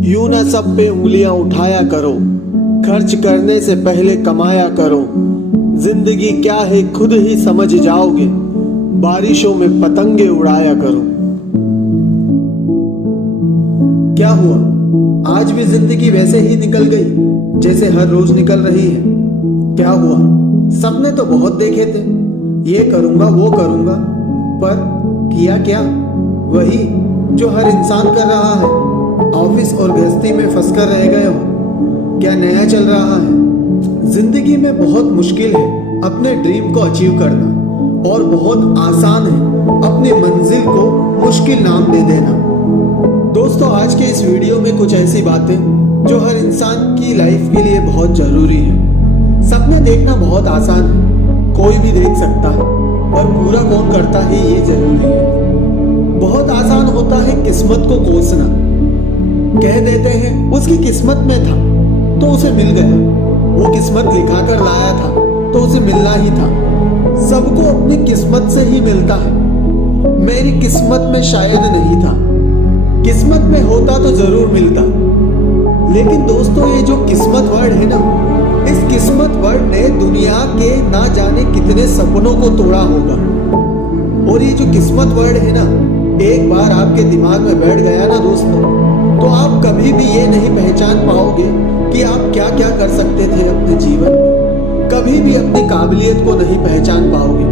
यूं ना सब पे उंगलियां उठाया करो, खर्च करने से पहले कमाया करो। जिंदगी क्या है खुद ही समझ जाओगे, बारिशों में पतंगे उड़ाया करो। क्या हुआ, आज भी जिंदगी वैसे ही निकल गई जैसे हर रोज निकल रही है? क्या हुआ, सपने तो बहुत देखे थे, ये करूंगा वो करूंगा, पर किया क्या? वही जो हर इंसान कर रहा है। ऑफिस और गृहस्थी में फंसकर रह गए हो, क्या नया चल रहा है? जिंदगी में बहुत मुश्किल है अपने ड्रीम को अचीव करना, और बहुत आसान है अपनी मंजिल को मुश्किल नाम दे देना। दोस्तों, आज के इस वीडियो में कुछ ऐसी बातें जो हर इंसान की लाइफ के लिए बहुत जरूरी है। सपने देखना बहुत आसान है, कोई भी देख सकता है, और पूरा कौन करता है ये जरूरी है। बहुत आसान होता है किस्मत को कोसना। कह देते हैं उसकी किस्मत में था तो उसे मिल गया, वो किस्मत लिखा कर लाया था तो उसे मिलना ही था। सबको अपनी किस्मत से ही मिलता है, मेरी किस्मत में शायद नहीं था, किस्मत में होता तो जरूर मिलता। लेकिन दोस्तों, ये जो किस्मत वर्ड है ना, इस किस्मत वर्ड ने दुनिया के ना जाने कितने सपनों को तोड़ा होगा। और ये जो किस्मत वर्ड है ना, एक बार आपके दिमाग में बैठ गया ना दोस्तों, तो आप कभी भी ये नहीं पहचान पाओगे कि आप क्या क्या कर सकते थे अपने जीवन में। कभी भी अपनी काबिलियत को नहीं पहचान पाओगे।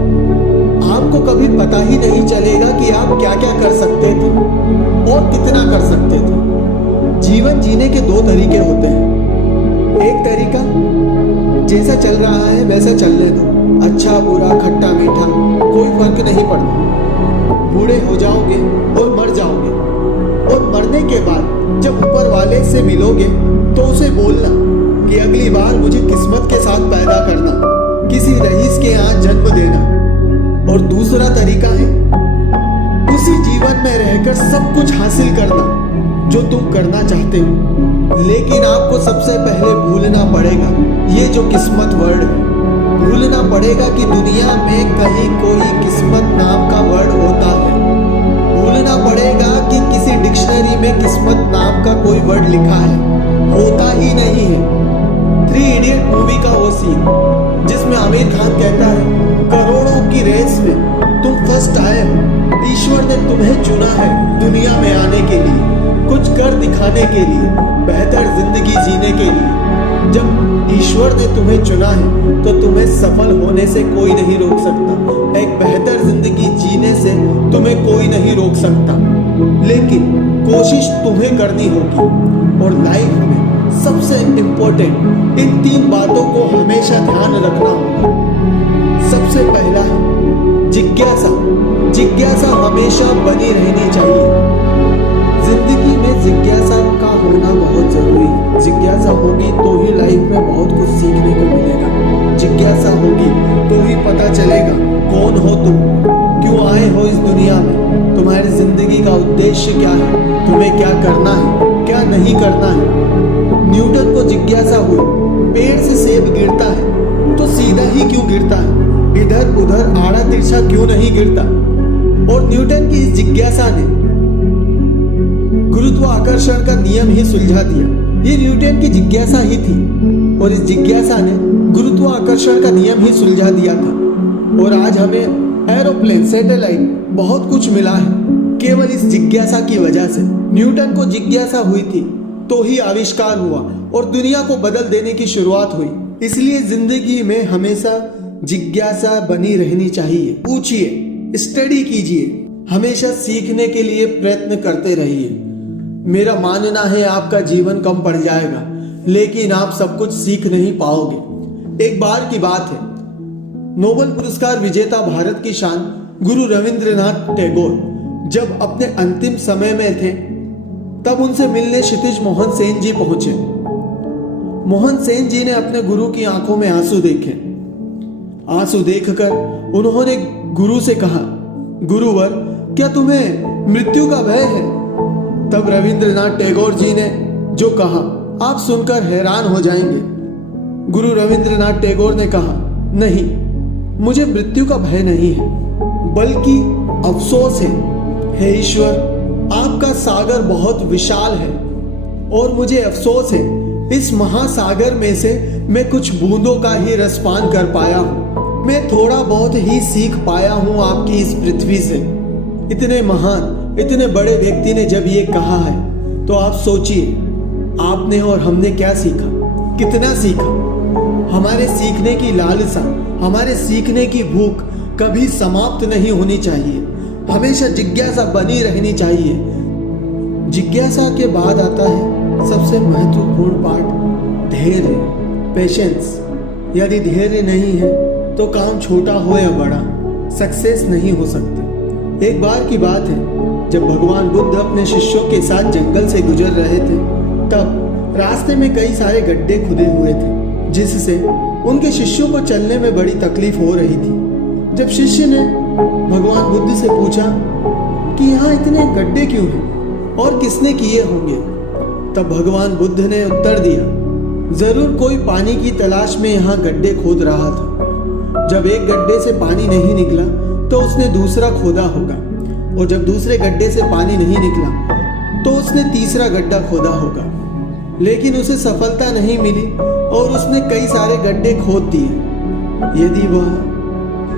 आपको कभी पता ही नहीं चलेगा कि आप क्या क्या कर सकते थे और कितना कर सकते थे। जीवन जीने के दो तरीके होते हैं। एक तरीका, जैसा चल रहा है वैसा चलने दो, अच्छा बुरा खट्टा मीठा कोई फर्क नहीं पड़ता। बूढ़े हो जाओगे और मर जाओगे, और मरने के बाद जब ऊपर वाले से मिलोगे तो उसे बोलना कि अगली बार मुझे किस्मत के साथ पैदा करना, किसी रईस के यहाँ जन्म देना। और दूसरा तरीका है उसी जीवन में रहकर सब कुछ हासिल करना जो तुम करना चाहते हो। लेकिन आपको सबसे पहले भूलना पड़ेगा ये जो किस्मत वर्ड है। भूलना पड़ेगा कि दुनिया में कहीं कोई किस्मत नाम का वर्ड होता है। भूलना पड़ेगा कि किसी डिक्शनरी में किस्मत नाम का कोई वर्ड लिखा है, होता ही नहीं है। 3 इडियट मूवी का वो सीन जिसमें आमिर खान कहता है, करोड़ों की रेस में तुम फर्स्ट आए हो, ईश्वर ने तुम्हें चुना है दुनिया में आने के लिए, कुछ कर दिखाने के लिए, बेहतर जिंदगी जीने के लिए। जब ईश्वर ने तुम्हें चुना है तो तुम्हें सफल होने से कोई नहीं रोक सकता, एक बेहतर जिंदगी जीने से तुम्हें कोई नहीं रोक सकता। लेकिन कोशिश तुम्हें करनी होगी। और लाइफ में सबसे इंपॉर्टेंट इन 3 बातों को हमेशा ध्यान रखना होगा। सबसे पहला है जिज्ञासा। जिज्ञासा हमेशा बनी रहनी चाहिए। जिंदगी में जिज्ञासा का होना बहुत जरूरी है। जिज्ञासा होगी तो ही लाइफ में बहुत कुछ सीखने को मिलेगा। जिज्ञासा होगी तो ही पता चलेगा कौन हो तुम, क्यों आए हो इस दुनिया में, तुम्हारी जिंदगी का उद्देश्य क्या है, तुम्हें क्या करना है, क्या नहीं करना है। न्यूटन को जिज्ञासा हुई, पेड़ से सेब गिरता है तो सीधा ही क्यों गिरता है, इधर उधर आड़ा तिरछा क्यों नहीं गिरता। और न्यूटन की इस जिज्ञासा ने गुरुत्वाकर्षण का नियम ही सुलझा दिया। ये न्यूटन की जिज्ञासा ही थी, और इस जिज्ञासा ने गुरुत्वाकर्षण का नियम ही सुलझा दिया था। और आज हमें एरोप्लेन, सैटेलाइट, बहुत कुछ मिला है केवल इस जिज्ञासा की वजह से। न्यूटन को जिज्ञासा हुई थी तो ही आविष्कार हुआ और दुनिया को बदल देने की शुरुआत हुई। इसलिए जिंदगी में हमेशा जिज्ञासा बनी रहनी चाहिए। पूछिए, स्टडी कीजिए, हमेशा सीखने के लिए प्रयत्न करते रहिए। मेरा मानना है आपका जीवन कम पड़ जाएगा, लेकिन आप सब कुछ सीख नहीं पाओगे। एक बार की बात है, नोबेल पुरस्कार विजेता भारत की शान गुरु रविंद्रनाथ टैगोर जब अपने अंतिम समय में थे, तब उनसे मिलने क्षितिज मोहन सेन जी पहुंचे। मोहन सेन जी ने अपने गुरु की आंखों में आंसू देखे। आंसू देखकर उन्होंने गुरु से कहा, गुरुवर, क्या तुम्हें मृत्यु का भय है? तब रविंद्रनाथ टैगोर जी ने जो कहा, आप सुनकर हैरान हो जाएंगे। गुरु रविंद्रनाथ टैगोर ने कहा, नहीं, मुझे मृत्यु का भय नहीं है, बल्कि अफसोस है। हे ईश्वर, आपका सागर बहुत विशाल है, और मुझे अफसोस है इस महासागर में से मैं कुछ बूंदों का ही रसपान कर पाया हूँ। मैं थोड़ा बहुत ही सीख पाया हूँ आपकी इस पृथ्वी से। इतने महान, इतने बड़े व्यक्ति ने जब ये कहा है तो आप सोचिए आपने और हमने क्या सीखा, कितना सीखा। हमारे सीखने की लालसा, हमारे सीखने की भूख कभी समाप्त नहीं होनी चाहिए। हमेशा जिज्ञासा बनी रहनी चाहिए। जिज्ञासा के बाद आता है सबसे महत्वपूर्ण पार्ट, धैर्य, पेशेंस। यदि धैर्य नहीं है तो काम छोटा हो या बड़ा सक्सेस नहीं हो सकती। एक बार की बात है जब भगवान बुद्ध अपने शिष्यों के साथ जंगल से गुजर रहे थे, तब रास्ते में कई सारे गड्ढे खुदे हुए थे जिससे उनके शिष्यों को चलने में बड़ी तकलीफ हो रही थी। जब शिष्य ने भगवान बुद्ध से पूछा कि यहाँ इतने गड्ढे क्यों हैं और किसने किए होंगे, तब भगवान बुद्ध ने उत्तर दिया, जरूर कोई पानी की तलाश में यहाँ गड्ढे खोद रहा था। जब एक गड्ढे से पानी नहीं निकला तो उसने दूसरा खोदा होगा, और जब दूसरे गड्ढे से पानी नहीं निकला तो उसने तीसरा गड्ढा खोदा होगा। लेकिन उसे सफलता नहीं मिली और उसने कई सारे गड्ढे खोद दिए। यदि वह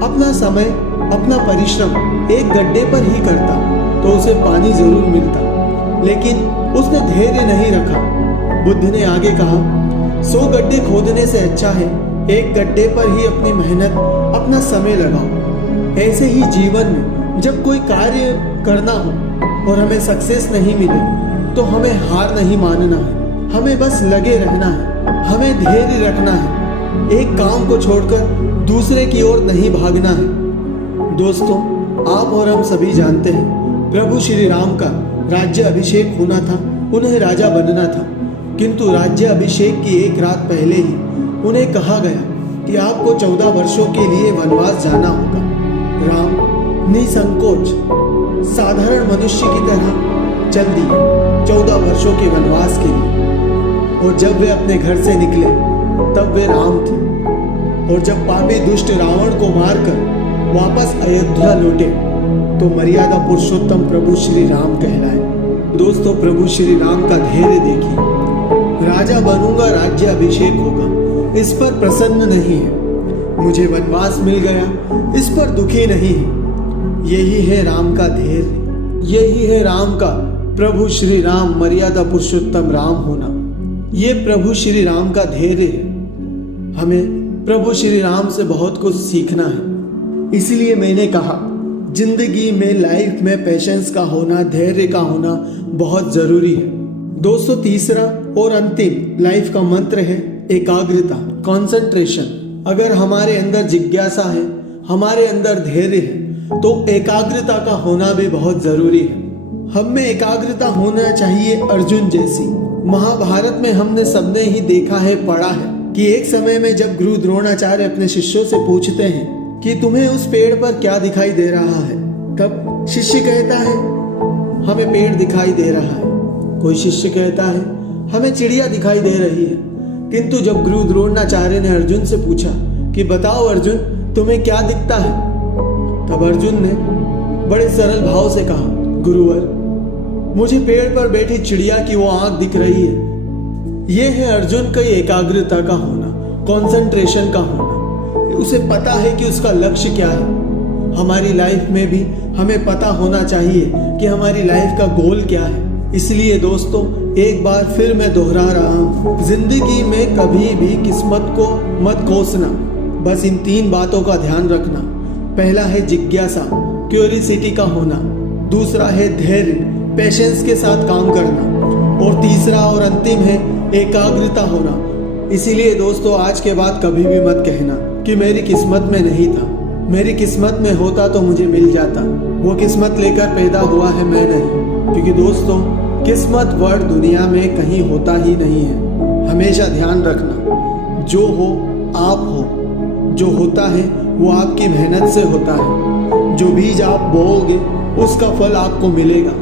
अपना समय, अपना परिश्रम एक गड्ढे पर ही करता तो उसे पानी जरूर मिलता, लेकिन उसने धैर्य नहीं रखा। बुद्ध ने आगे कहा, 100 गड्ढे खोदने से अच्छा है एक गड्ढे पर ही अपनी मेहनत, अपना समय लगाओ। ऐसे ही जीवन में जब कोई कार्य करना हो और हमें सक्सेस नहीं मिले तो हमें हार नहीं मानना है, हमें बस लगे रहना है, हमें धैर्य रखना है। एक काम को छोड़कर दूसरे की ओर नहीं भागना है। दोस्तों, आप और हम सभी जानते हैं प्रभु श्री राम का राज्य अभिषेक होना था, उन्हें राजा बनना था। किंतु राज्य अभिषेक की एक रात पहले ही उन्हें कहा गया कि आपको 14 वर्षों के लिए वनवास जाना होगा। राम निसंकोच साधारण मनुष्य की तरह चल दिए 14 वर्षों के वनवास के लिए। और जब वे अपने घर से निकले तब वे राम थे, और जब पापी दुष्ट रावण को मारकर वापस अयोध्या लौटे तो मर्यादा पुरुषोत्तम प्रभु श्री राम कहलाए। दोस्तों, प्रभु श्री राम का धैर्य देखिए। राजा बनूंगा, राज्य अभिषेक होगा, इस पर प्रसन्न नहीं है। मुझे वनवास मिल गया, इस पर दुखी नहीं है। यही है राम का धैर्य, यही है राम का प्रभु श्री राम, मर्यादा पुरुषोत्तम राम होना। ये प्रभु श्री राम का धैर्य है। हमें प्रभु श्री राम से बहुत कुछ सीखना है। इसलिए मैंने कहा जिंदगी में, लाइफ में पेशेंस का होना, धैर्य का होना बहुत जरूरी है। दोस्तों, तीसरा और अंतिम लाइफ का मंत्र है एकाग्रता, कंसंट्रेशन। अगर हमारे अंदर जिज्ञासा है, हमारे अंदर धैर्य है तो एकाग्रता का होना भी बहुत जरूरी है। हम में एकाग्रता होना चाहिए अर्जुन जैसी। महाभारत में हमने सबने ही देखा है, पढ़ा है कि एक समय में जब गुरु द्रोणाचार्य अपने शिष्यों से पूछते हैं कि तुम्हें उस पेड़ पर क्या दिखाई दे रहा है, तब शिष्य कहता है हमें पेड़ दिखाई दे रहा है। कोई शिष्य कहता है हमें चिड़िया दिखाई दे रही है। किंतु जब गुरु द्रोणाचार्य ने अर्जुन से पूछा कि बताओ अर्जुन तुम्हें क्या दिखता है, तब अर्जुन ने बड़े सरल भाव से कहा, गुरुवर मुझे पेड़ पर बैठी चिड़िया की वो आंख दिख रही है। यह है अर्जुन का एकाग्रता का होना, कंसंट्रेशन का होना। उसे पता है कि उसका लक्ष्य क्या है। हमारी लाइफ में भी हमें पता होना चाहिए कि हमारी लाइफ का गोल क्या है। इसलिए दोस्तों, एक बार फिर मैं दोहरा रहा हूँ, जिंदगी में कभी भी किस्मत को मत कोसना। बस इन 3 बातों का ध्यान रखना। पहला है जिज्ञासा, क्यूरियोसिटी का होना। दूसरा है धैर्य, पेशेंस के साथ काम करना। और तीसरा और अंतिम है एकाग्रता होना। इसीलिए दोस्तों, आज के बाद कभी भी मत कहना कि मेरी किस्मत में नहीं था, मेरी किस्मत में होता तो मुझे मिल जाता। वो किस्मत लेकर पैदा हुआ है, मैं नहीं। क्योंकि दोस्तों, किस्मत वर्ड दुनिया में कहीं होता ही नहीं है। हमेशा ध्यान रखना, जो हो आप हो, जो होता है वो आपकी मेहनत से होता है। जो बीज आप बोओगे उसका फल आपको मिलेगा।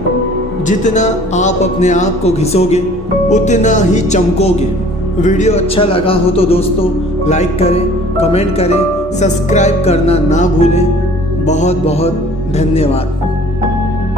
जितना आप अपने आप को घिसोगे उतना ही चमकोगे। वीडियो अच्छा लगा हो तो दोस्तों लाइक करें, कमेंट करें, सब्सक्राइब करना ना भूलें। बहुत बहुत धन्यवाद।